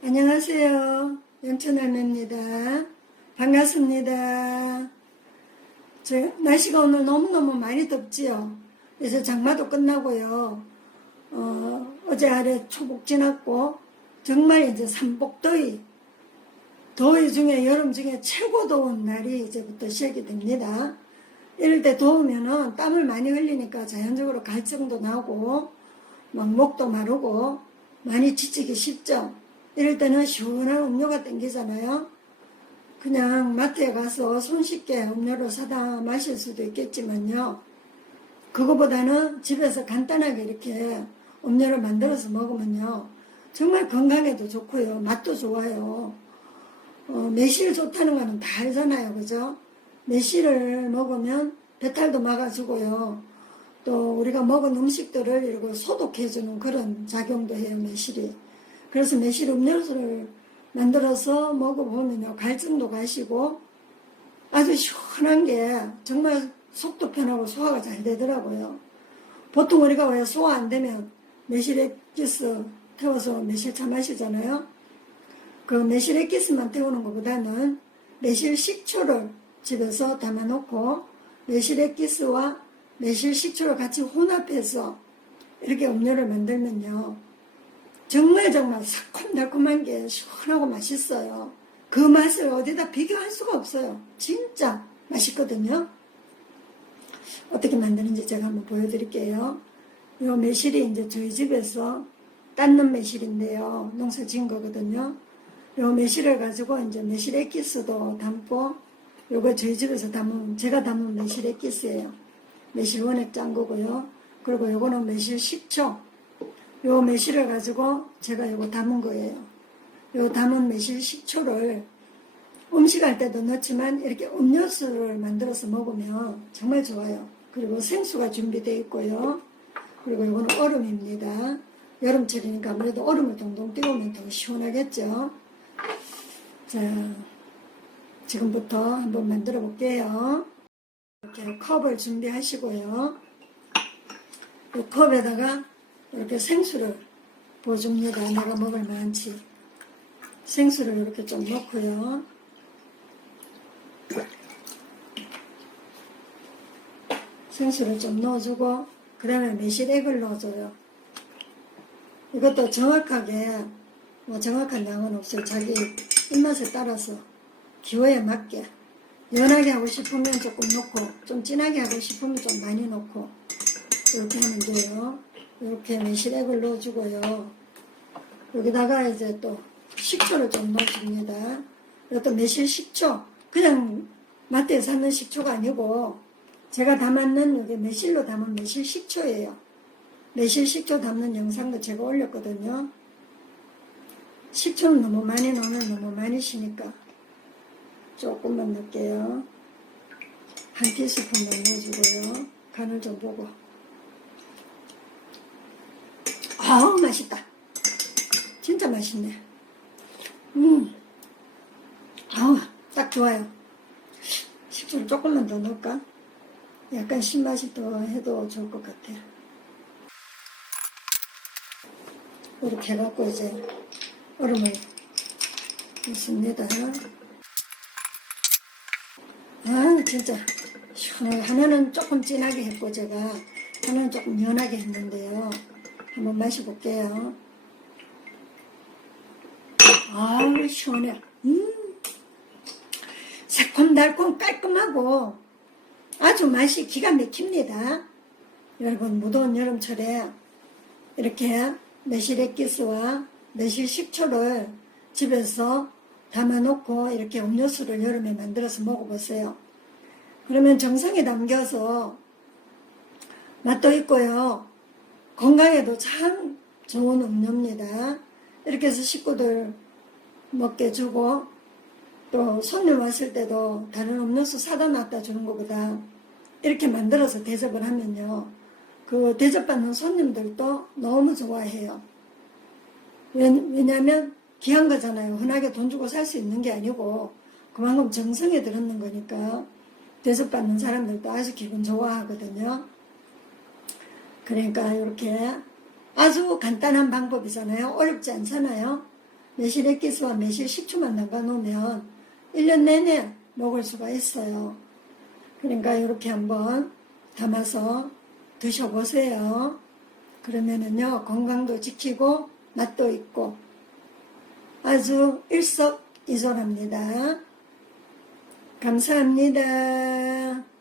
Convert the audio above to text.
안녕하세요. 연천할매입니다. 반갑습니다. 저, 날씨가 오늘 너무너무 많이 덥지요. 그래서 장마도 끝나고요. 어, 어제 아래 초복 지났고, 정말 이제 삼복더위, 더위 중에 여름 중에 최고 더운 날이 이제부터 시작이 됩니다. 이럴 때 더우면은 땀을 많이 흘리니까 자연적으로 갈증도 나고, 막 목도 마르고, 많이 지치기 쉽죠. 이럴 때는 시원한 음료가 땡기잖아요. 그냥 마트에 가서 손쉽게 음료를 사다 마실 수도 있겠지만요. 그거보다는 집에서 간단하게 이렇게 음료를 만들어서 먹으면요. 정말 건강에도 좋고요. 맛도 좋아요. 어, 매실 좋다는 거는 다 알잖아요. 그죠? 매실을 먹으면 배탈도 막아주고요. 또 우리가 먹은 음식들을 이렇게 소독해주는 그런 작용도 해요. 매실이. 그래서 매실 음료수를 만들어서 먹어보면요. 갈증도 가시고 아주 시원한 게 정말 속도 편하고 소화가 잘 되더라고요. 보통 우리가 왜 소화 안 되면 매실 액기스 태워서 매실차 마시잖아요. 그 매실 액기스만 태우는 것보다는 매실 식초를 집에서 담아놓고 매실 액기스와 매실 식초를 같이 혼합해서 이렇게 음료를 만들면요. 정말 정말 새콤달콤한 게 시원하고 맛있어요. 그 맛을 어디다 비교할 수가 없어요. 진짜 맛있거든요. 어떻게 만드는지 제가 한번 보여드릴게요. 이 매실이 이제 저희 집에서 땄는 매실인데요. 농사 지은 거거든요. 이 매실을 가지고 이제 매실 액기스도 담고 요거 저희 집에서 담은 제가 담은 매실 액기스예요. 매실 원액 짠 거고요. 그리고 요거는 매실 식초 요 매실을 가지고 제가 요거 담은 거예요. 요 담은 매실 식초를 음식할 때도 넣지만 이렇게 음료수를 만들어서 먹으면 정말 좋아요. 그리고 생수가 준비되어 있고요. 그리고 이거는 얼음입니다. 여름철이니까 아무래도 얼음을 동동 띄우면 더 시원하겠죠. 자, 지금부터 한번 만들어 볼게요. 이렇게 컵을 준비하시고요. 이 컵에다가 이렇게 생수를 부어줍니다. 내가 먹을 만치. 생수를 이렇게 좀 넣고요. 생수를 좀 넣어주고, 그 다음에 매실액을 넣어줘요. 이것도 정확하게, 뭐 정확한 양은 없어요. 자기 입맛에 따라서 기호에 맞게. 연하게 하고 싶으면 조금 넣고, 좀 진하게 하고 싶으면 좀 많이 넣고, 이렇게 하면 돼요. 이렇게 매실액을 넣어주고요. 여기다가 이제 또 식초를 좀 넣어줍니다. 이것도 매실 식초. 그냥 마트에서 사는 식초가 아니고 제가 담았는 여기 매실로 담은 매실 식초예요. 매실 식초 담는 영상도 제가 올렸거든요. 식초는 너무 많이 넣으면 너무 많이 쉬니까 조금만 넣을게요. 한 티스푼만 넣어주고요. 간을 좀 보고. 아우 맛있다. 진짜 맛있네. 음, 아우 딱 좋아요. 식초를 조금만 더 넣을까? 약간 신맛이 더 해도 좋을 것 같아요. 이렇게 해갖고 이제 얼음을 넣습니다. 아 진짜 시원해. 하나는 조금 진하게 했고 제가 하나는 조금 연하게 했는데요. 한번 마셔볼게요. 아우 시원해. 음, 새콤달콤 깔끔하고 아주 맛이 기가 막힙니다. 여러분 무더운 여름철에 이렇게 매실 액기스와 매실 식초를 집에서 담아놓고 이렇게 음료수를 여름에 만들어서 먹어보세요. 그러면 정성이 담겨서 맛도 있고요. 건강에도 참 좋은 음료입니다. 이렇게 해서 식구들 먹게 주고 또 손님 왔을 때도 다른 음료수 사다 놨다 주는 것보다 이렇게 만들어서 대접을 하면요. 그 대접받는 손님들도 너무 좋아해요. 왜냐하면 귀한 거잖아요. 흔하게 돈 주고 살 수 있는 게 아니고 그만큼 정성에 들었는 거니까 대접받는 사람들도 아주 기분 좋아하거든요. 그러니까 이렇게 아주 간단한 방법이잖아요. 어렵지 않잖아요. 매실 액기스와 매실 식초만 담가 놓으면 1년 내내 먹을 수가 있어요. 그러니까 이렇게 한번 담아서 드셔보세요. 그러면은요, 건강도 지키고 맛도 있고 아주 일석이조랍니다. 감사합니다.